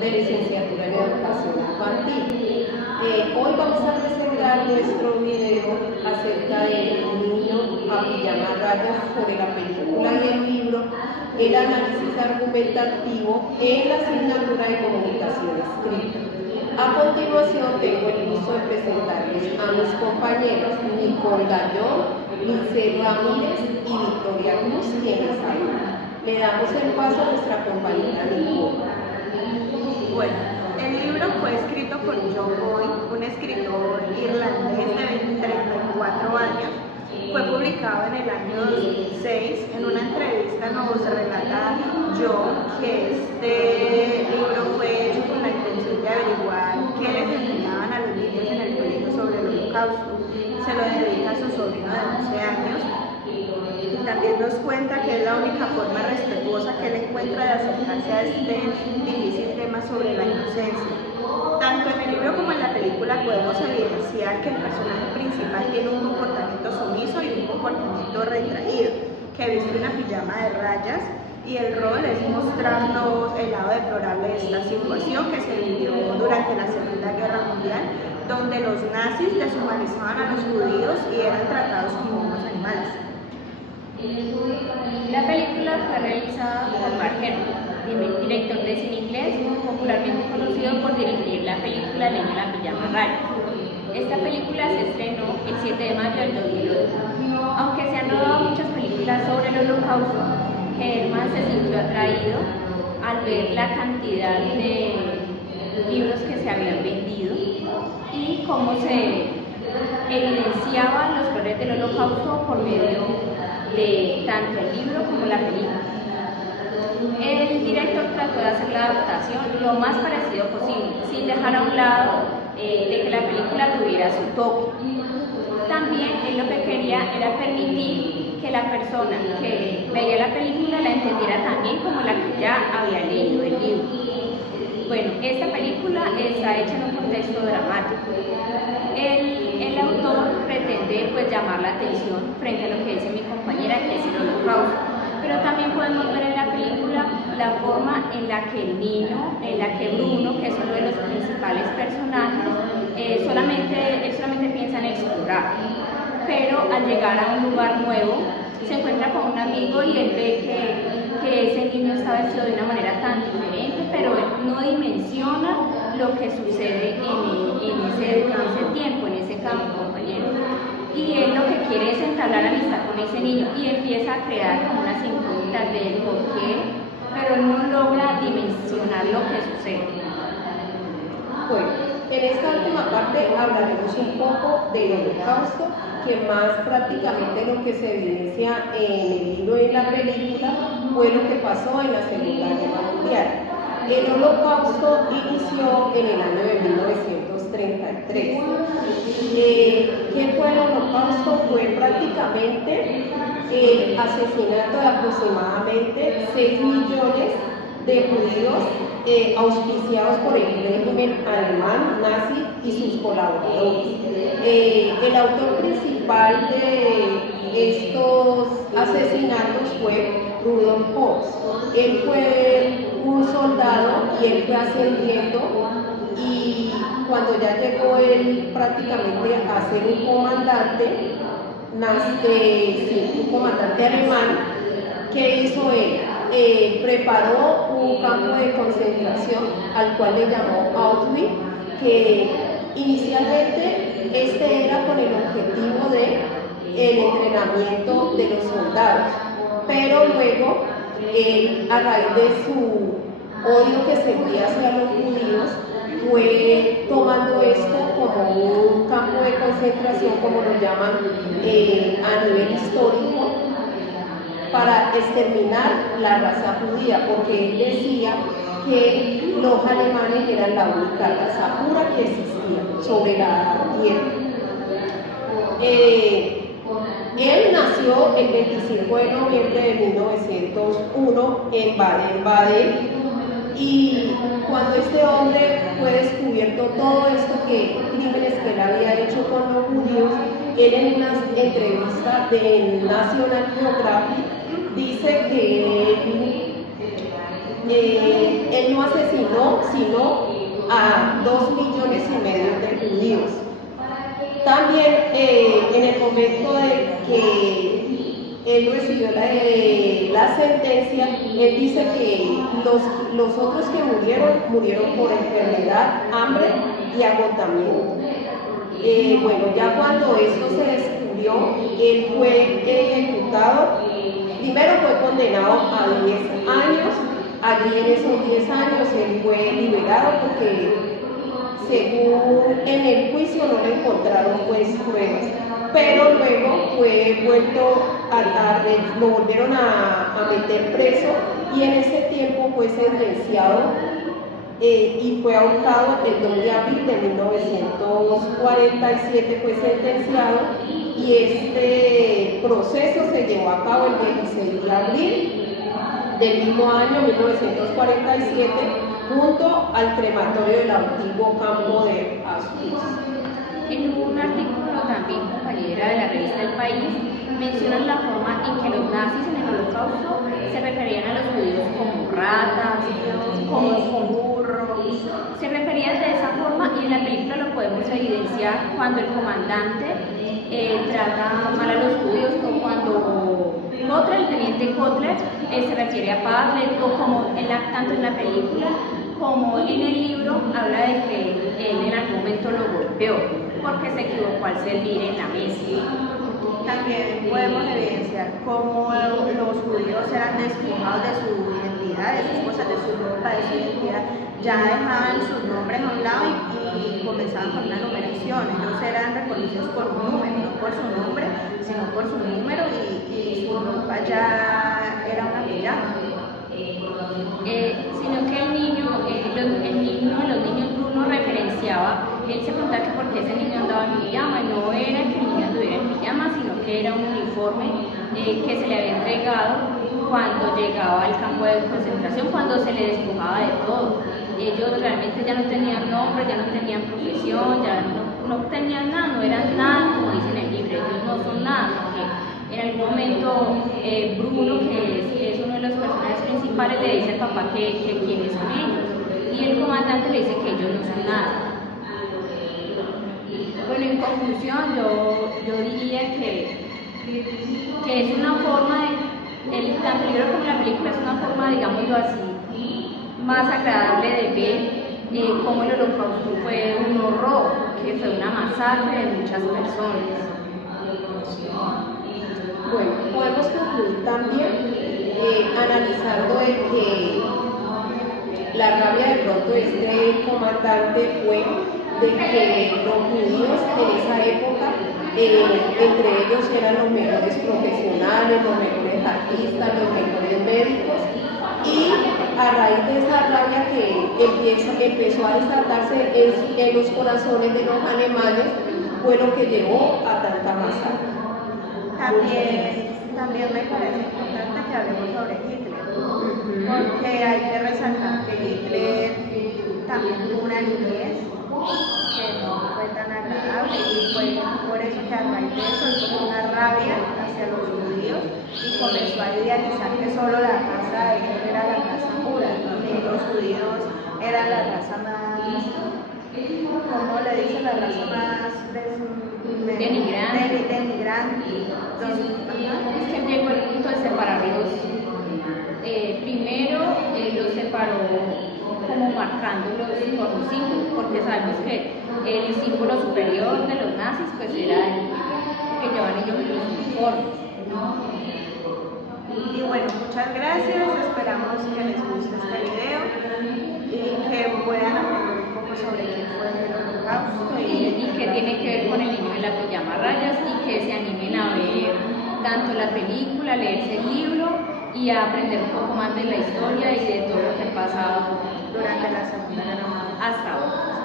de licenciatura en educación infantil. Hoy vamos a presentar nuestro video acerca del niño a pijama rayas sobre la película y el libro, el análisis argumentativo en la asignatura de comunicación escrita. A continuación tengo el gusto de presentarles a mis compañeros Nicole Gallón, Lice Ramírez y Victoria Cruz, quienes hablan. Le damos el paso a nuestra compañera Nicole. Bueno, el libro fue escrito por John Boyle, un escritor irlandés de 34 años. Fue publicado en el año 2006. En una entrevista nos relata John que este libro fue hecho con la intención de averiguar qué les enseñaban a los niños en el colegio sobre el Holocausto. Se lo dedica a su sobrino de 11 años. Y también nos cuenta que es la única forma respetuosa que él encuentra de acercarse a este difícil tema sobre la inocencia. Tanto en el libro como en la película podemos evidenciar que el personaje principal tiene un comportamiento sumiso y un comportamiento retraído, que viste una pijama de rayas, y el rol es mostrarnos el lado deplorable de esta situación que se vivió durante la Segunda Guerra Mundial, donde los nazis deshumanizaban a los judíos y eran tratados como unos animales. La película fue realizada por Mark Hamill, director de cine inglés, popularmente conocido por dirigir la película El niño en la pijama rayas. Esta película se estrenó el 7 de mayo del 2008. Aunque se han rodado muchas películas sobre el Holocausto, Herman se sintió atraído al ver la cantidad de libros que se habían vendido y cómo se evidenciaban los horrores del Holocausto por medio de tanto el libro como la película. El director trató de hacer la adaptación lo más parecido posible, sin dejar a un lado de que la película tuviera su toque. También él lo que quería era permitir que la persona que veía la película la entendiera también como la que ya había leído el libro. Bueno, esta película está hecha en un contexto dramático. El autor pretende llamar la atención frente a lo que dice mi compañera, que es el Holocausto. Pero también podemos ver en la película la forma en la que el niño, en la que Bruno, que es uno de los principales personajes, solamente piensa en explorar. Pero al llegar a un lugar nuevo, se encuentra con un amigo y él ve que ese niño está vestido de una manera tan diferente, pero él no dimensiona lo que sucede en ese tiempo, en ese campo, compañero. Y él lo que quiere es entablar amistad con ese niño y empieza a crear como unas incógnitas del por qué, pero él no logra dimensionar lo que sucede. Bueno, en esta última parte hablaremos un poco del Holocausto, que más prácticamente lo que se evidencia en el libro y en la película fue lo que pasó en la Segunda Guerra Mundial. El Holocausto inició en el año de 1933. ¿Qué fue el Holocausto? Fue prácticamente el asesinato de aproximadamente 6 millones de judíos auspiciados por el régimen alemán nazi y sus colaboradores. El autor principal de estos asesinatos fue Rudolf Höss. Él fue un soldado y él fue ascendiendo, y cuando ya llegó él prácticamente a ser un comandante, un comandante alemán, ¿qué hizo él? Preparó un campo de concentración al cual le llamó Auschwitz, que inicialmente este era con el objetivo de el entrenamiento de los soldados, pero luego él, a raíz de su odio que sentía hacia los judíos, fue tomando esto como un campo de concentración, como lo llaman a nivel histórico, para exterminar la raza judía, porque él decía que los alemanes eran la única raza pura que existía sobre la tierra. Él nació el 25 de noviembre de 1901 en Baden-Baden, y cuando este hombre fue descubierto todo esto, crímenes que él había hecho con los judíos, él en una entrevista de National Geographic dice que él él no asesinó sino a 2,5 millones de judíos. También en el momento de que él recibió la sentencia, él dice que los otros que murieron por enfermedad, hambre y agotamiento. Bueno, ya cuando esto se descubrió, él fue ejecutado. Primero fue condenado a 10 años. Allí en esos 10 años él fue liberado porque según en el juicio no le encontraron pues pruebas, pero luego fue lo volvieron a meter preso y en ese tiempo fue sentenciado y fue ahorcado el 2 de abril de 1947, fue sentenciado y este proceso se llevó a cabo el 16 de abril del mismo año 1947 junto al crematorio del antiguo campo de Auschwitz. En un artículo también, compañera de la revista El País, mencionan la forma en que los nazis en el Holocausto se referían a los judíos como ratas, como burros. Se referían de esa forma y en la película lo podemos evidenciar cuando el comandante trata mal a los judíos o cuando Kotler, el teniente Kotler, se refiere a Padlet o como tanto en la película como en el libro habla de que él en algún momento lo golpeó porque se equivocó al servir en la mesa. También podemos evidenciar cómo los judíos eran despojados de su identidad, de sus cosas, de su ropa, de su identidad. Ya dejaban sus nombres a un lado y comenzaban con una numeración. Ellos eran reconocidos por un número, no por su nombre, sino por su número y su ropa ya era una pijama. Sino que el niño de los niños Bruno referenciaba, él se preguntaba que por qué ese niño andaba en pijama, y no era que el niño anduviera en pijama, sino que era un uniforme que se le había entregado cuando llegaba al campo de concentración, cuando se le despojaba de todo. Ellos realmente ya no tenían nombre, ya no tenían profesión, ya no tenían nada, no eran nada, como dice en el libro, ellos no son nada, porque en algún momento Bruno, que es uno de los personajes principales, le dice al papá que quiénes son ellos, y el comandante le dice que ellos no son nada. Bueno, en conclusión, yo diría que es una forma tanto el libro como la película es una forma, digámoslo así, más agradable de ver cómo el Holocausto fue un horror, que fue una masacre de muchas personas. Bueno, podemos concluir también analizando de que la rabia de pronto de este comandante fue de que los judíos en esa época, entre ellos eran los mejores profesionales, los mejores artistas, los mejores médicos, y a raíz de esa rabia que empezó a desatarse en los corazones de los alemanes, fue lo que llevó a tanta masacre. También me parece importante que hablemos sobre Hitler, porque hay que resaltar que Hitler también tuvo una niñez que no fue tan agradable y fue por eso que a raíz de eso él tuvo una rabia hacia los judíos y comenzó a idealizar que solo la raza de él era la raza pura, que los judíos eran la raza más, ¿cómo le dicen? La raza más denigrante. Es que llegó el punto de separarlos. Primero los separó como marcándolos por un símbolo, porque sabemos que el símbolo superior de los nazis pues era el que llevan ellos en los uniformes. Y bueno, muchas gracias, esperamos que les guste este video y que puedan aprender un poco sobre qué fue el Holocausto y que tiene que ver con el niño de la pijama a rayas, y que se animen a ver tanto la película, leerse el libro y a aprender un poco más de la historia y de todo lo que ha pasado durante la Segunda Guerra Mundial. hasta ahora.